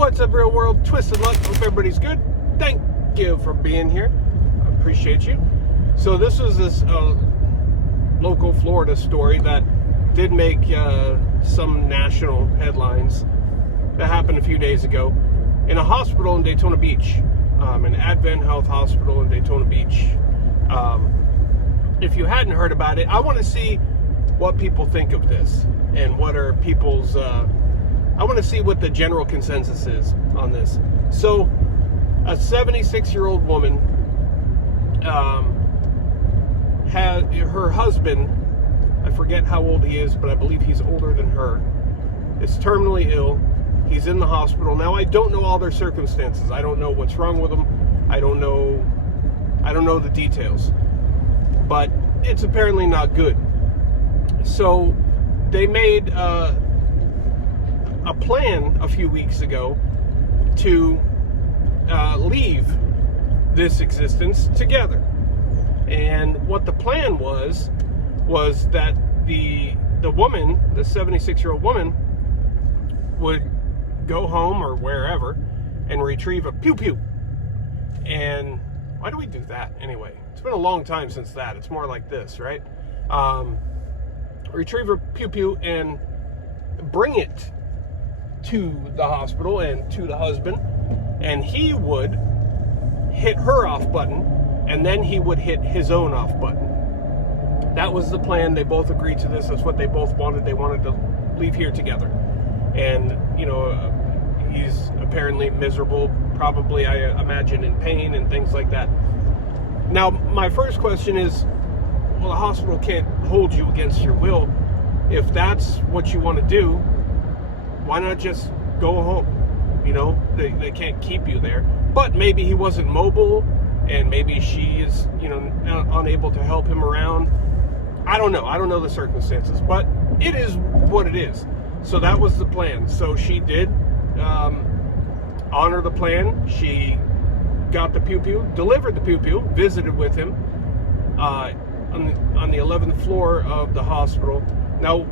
What's up, real world? Twisted Luck. Hope everybody's good. Thank you for being here. I appreciate you. So this was this local Florida story that did make some national headlines. That happened a few days ago in a hospital in Daytona Beach, an Advent Health Hospital in Daytona Beach. If you hadn't heard about it, I want to see what people think of this and what are people's I want to see what the general consensus is on this. So a 76-year-old woman had her husband, I forget how old he is, but I believe he's older than her, is terminally ill. He's in the hospital. Now, I don't know all their circumstances. I don't know what's wrong with him. I don't know the details. But it's apparently not good. So they made a plan a few weeks ago to leave this existence together. And what the plan was that the woman, the 76-year-old woman, would go home or wherever and retrieve a pew-pew. And why do we do that anyway? It's been a long time since that. It's more like this, right? Retrieve a pew-pew and bring it to the hospital and to the husband, and he would hit her off button, and then he would hit his own off button. That was the plan. They both agreed to this. That's what they both wanted. They wanted to leave here together. And, you know, he's apparently miserable, probably, I imagine, in pain and things like that. Now, my first question is, well, the hospital can't hold you against your will. If that's what you want to do, why not just go home? You know, they can't keep you there. But maybe he wasn't mobile, and maybe she is, you know, unable to help him around. I don't know. I don't know the circumstances, but it is what it is. So that was the plan. So she did honor the plan. She got the pew-pew, delivered the pew-pew, visited with him on the 11th floor of the hospital. Now,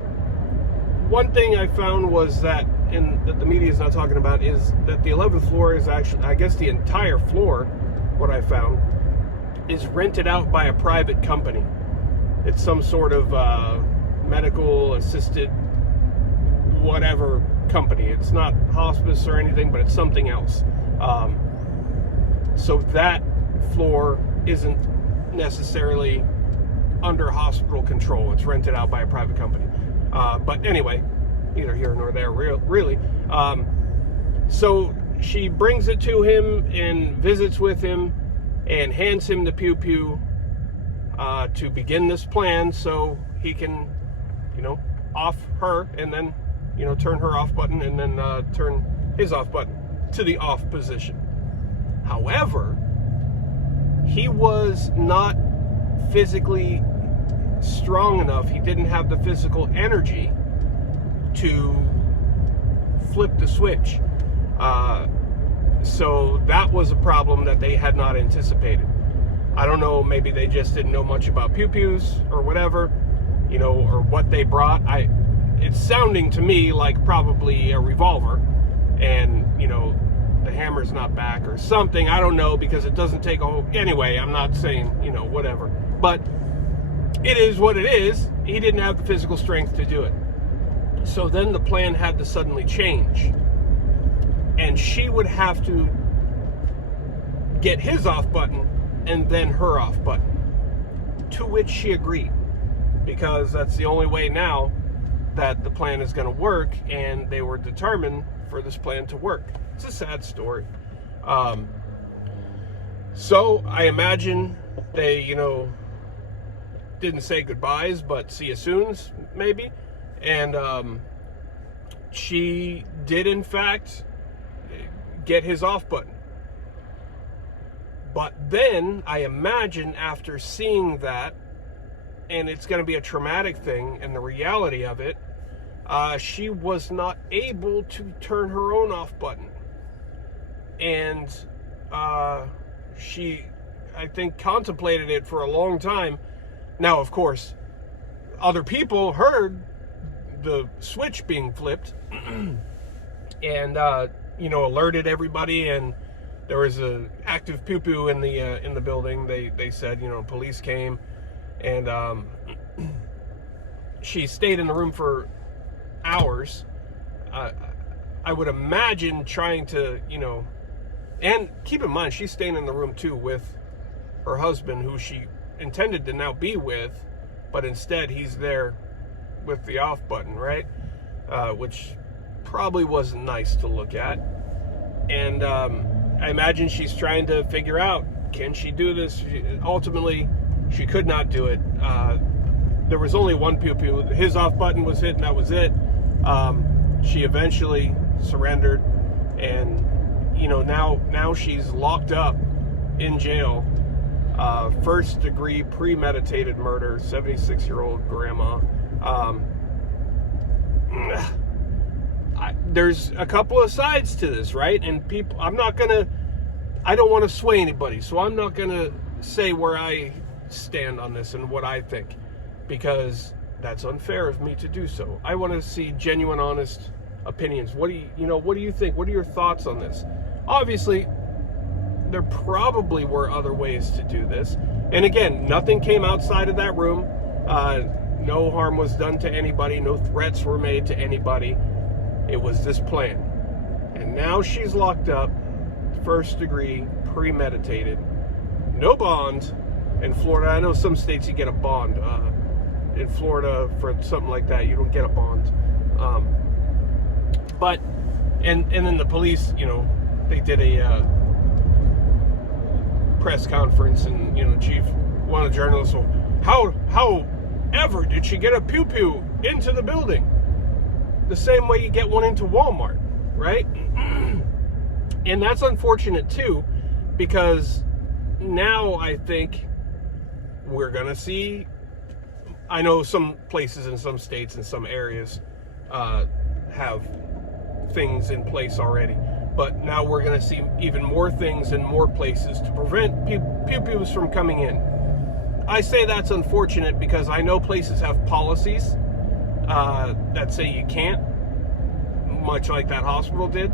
one thing I found was that, and that the media is not talking about, is that the 11th floor is actually, I guess the entire floor, what I found, is rented out by a private company. It's some sort of medical assisted whatever company. It's not hospice or anything, but it's something else. So that floor isn't necessarily under hospital control. It's rented out by a private company. But anyway, neither here nor there, really. So she brings it to him and visits with him and hands him the pew-pew to begin this plan so he can, you know, off her and then, you know, turn her off button and then turn his off button to the off position. However, he was not physically strong enough. He didn't have the physical energy to flip the switch. So that was a problem that they had not anticipated. I don't know, maybe they just didn't know much about pew-pews or whatever, you know, or what they brought. It's sounding to me like probably a revolver, and, you know, the hammer's not back or something. I don't know, because it doesn't take a whole... Anyway, I'm not saying, you know, whatever. But it is what it is. He didn't have the physical strength to do it. So then the plan had to suddenly change. And she would have to get his off button and then her off button. To which she agreed. Because that's the only way now that the plan is going to work, and they were determined for this plan to work. It's a sad story. So I imagine they, you know, didn't say goodbyes, but see you soons, maybe. And she did, in fact, get his off button. But then, I imagine, after seeing that, and it's going to be a traumatic thing, and the reality of it, she was not able to turn her own off button. And she, I think, contemplated it for a long time. Now, of course, other people heard the switch being flipped, and alerted everybody, and there was a active poo-poo in the building. They said, police came, and she stayed in the room for hours. I would imagine trying to, and keep in mind, she's staying in the room too with her husband, who she intended to now be with, but instead he's there with the off button, right? Which probably wasn't nice to look at. And I imagine she's trying to figure out, can she do this? Ultimately, she could not do it. There was only one pew-pew. His off button was hit, and that was it. She eventually surrendered, and now she's locked up in jail. First degree premeditated murder, 76-year-old grandma. There's a couple of sides to this, right? And I don't want to sway anybody, so I'm not gonna say where I stand on this and what I think, because that's unfair of me to do so. I want to see genuine, honest opinions. What do you think? What are your thoughts on this? Obviously, there probably were other ways to do this. And again, nothing came outside of that room. No harm was done to anybody. No threats were made to anybody. It was this plan. And now she's locked up, first degree, premeditated. No bond. In Florida, I know some states you get a bond. In Florida, for something like that, you don't get a bond. But then the police, they did a press conference, and one of the journalists, how ever did she get a pew-pew into the building? The same way you get one into Walmart, right? And that's unfortunate too, because now I think we're gonna see, I know some places in some states and some areas have things in place already, but now we're going to see even more things in more places to prevent pew-pews from coming in. I say that's unfortunate because I know places have policies that say you can't, much like that hospital did,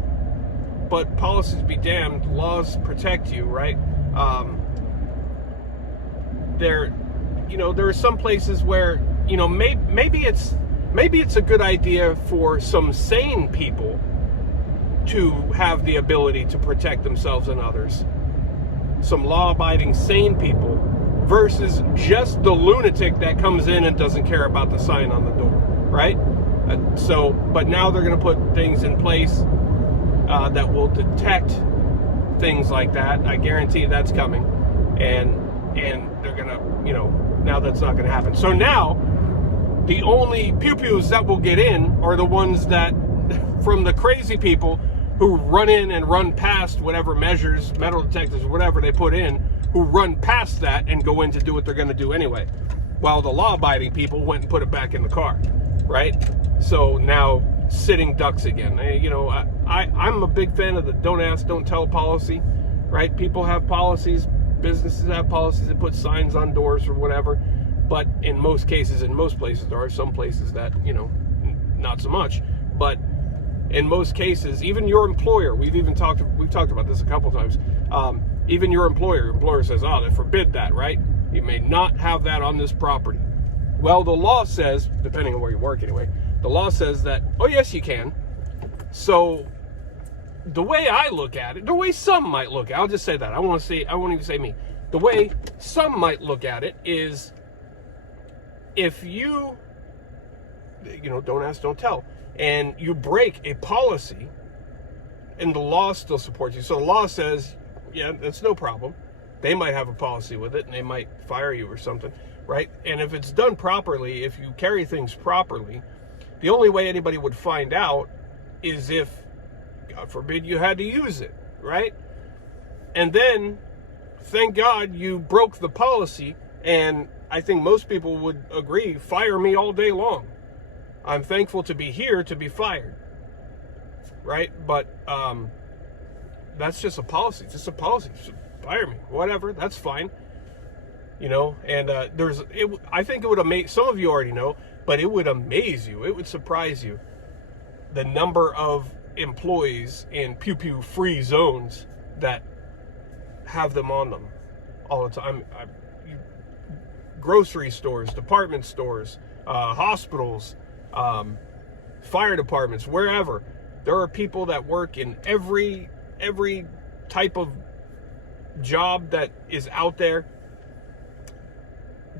but policies be damned, laws protect you, right? There are some places where, maybe it's a good idea for some sane people to have the ability to protect themselves and others. Some law-abiding, sane people versus just the lunatic that comes in and doesn't care about the sign on the door, right? But now they're going to put things in place that will detect things like that. I guarantee that's coming. And they're going to, now that's not going to happen. So now, the only pew-pews that will get in are the ones that, from the crazy people who run in and run past whatever measures, metal detectors, whatever they put in, who run past that and go in to do what they're going to do anyway, while the law-abiding people went and put it back in the car, right? So now, sitting ducks again. I'm a big fan of the don't ask, don't tell policy, right? People have policies, businesses have policies that put signs on doors or whatever. But in most cases, in most places, there are some places that, not so much. But in most cases, even your employer, we've talked about this a couple times. Even your employer says, they forbid that, right? You may not have that on this property. Well, the law says, depending on where you work anyway, the law says that, oh yes, you can. So the way I look at it, the way some might look at it, I'll just say that. I won't even say me. The way some might look at it is, if you don't ask, don't tell, and you break a policy, and the law still supports you. So the law says, yeah, that's no problem. They might have a policy with it, and they might fire you or something, right? And if it's done properly, if you carry things properly, the only way anybody would find out is if, God forbid, you had to use it, right? And then, thank God you broke the policy, and I think most people would agree, fire me all day long. I'm thankful to be here to be fired, right? But that's just a policy. Just a policy. Just fire me, whatever. That's fine, And I think it would amaze. Some of you already know, but it would amaze you. It would surprise you the number of employees in pew-pew free zones that have them on them all the time. Grocery stores, department stores, hospitals, fire departments, wherever. There are people that work in every type of job that is out there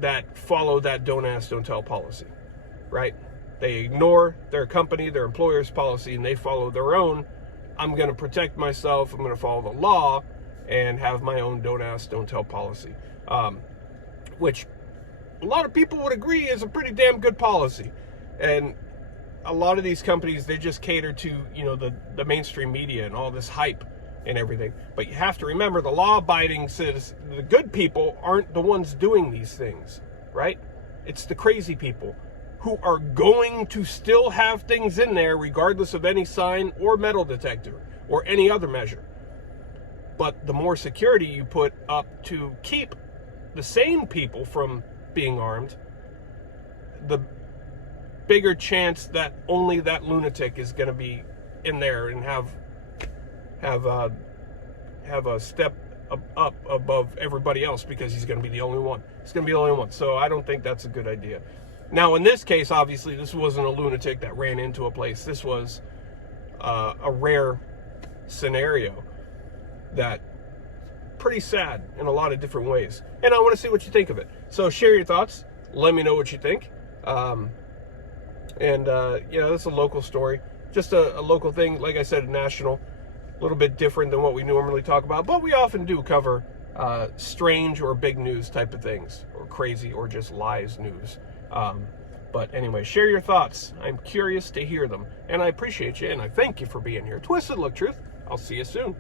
that follow that don't ask, don't tell policy, right? They ignore their company, their employer's policy, and they follow their own. I'm going to protect myself. I'm going to follow the law and have my own don't ask, don't tell policy, which a lot of people would agree is a pretty damn good policy. And a lot of these companies, they just cater to, you know, the mainstream media and all this hype and everything. But you have to remember, the law-abiding citizens, the good people, aren't the ones doing these things, right? It's the crazy people who are going to still have things in there regardless of any sign or metal detector or any other measure. But the more security you put up to keep the sane people from being armed, the bigger chance that only that lunatic is going to be in there and have a step up above everybody else, because he's going to be the only one. He's going to be the only one. So I don't think that's a good idea. Now, in this case, obviously, this wasn't a lunatic that ran into a place. This was a rare scenario that pretty sad in a lot of different ways. And I want to see what you think of it. So share your thoughts. Let me know what you think. You know, that's a local story. Just a local thing. Like I said, national. A little bit different than what we normally talk about. But we often do cover strange or big news type of things. Or crazy or just lies news. But anyway, share your thoughts. I'm curious to hear them. And I appreciate you. And I thank you for being here. Twisted Look Truth. I'll see you soon.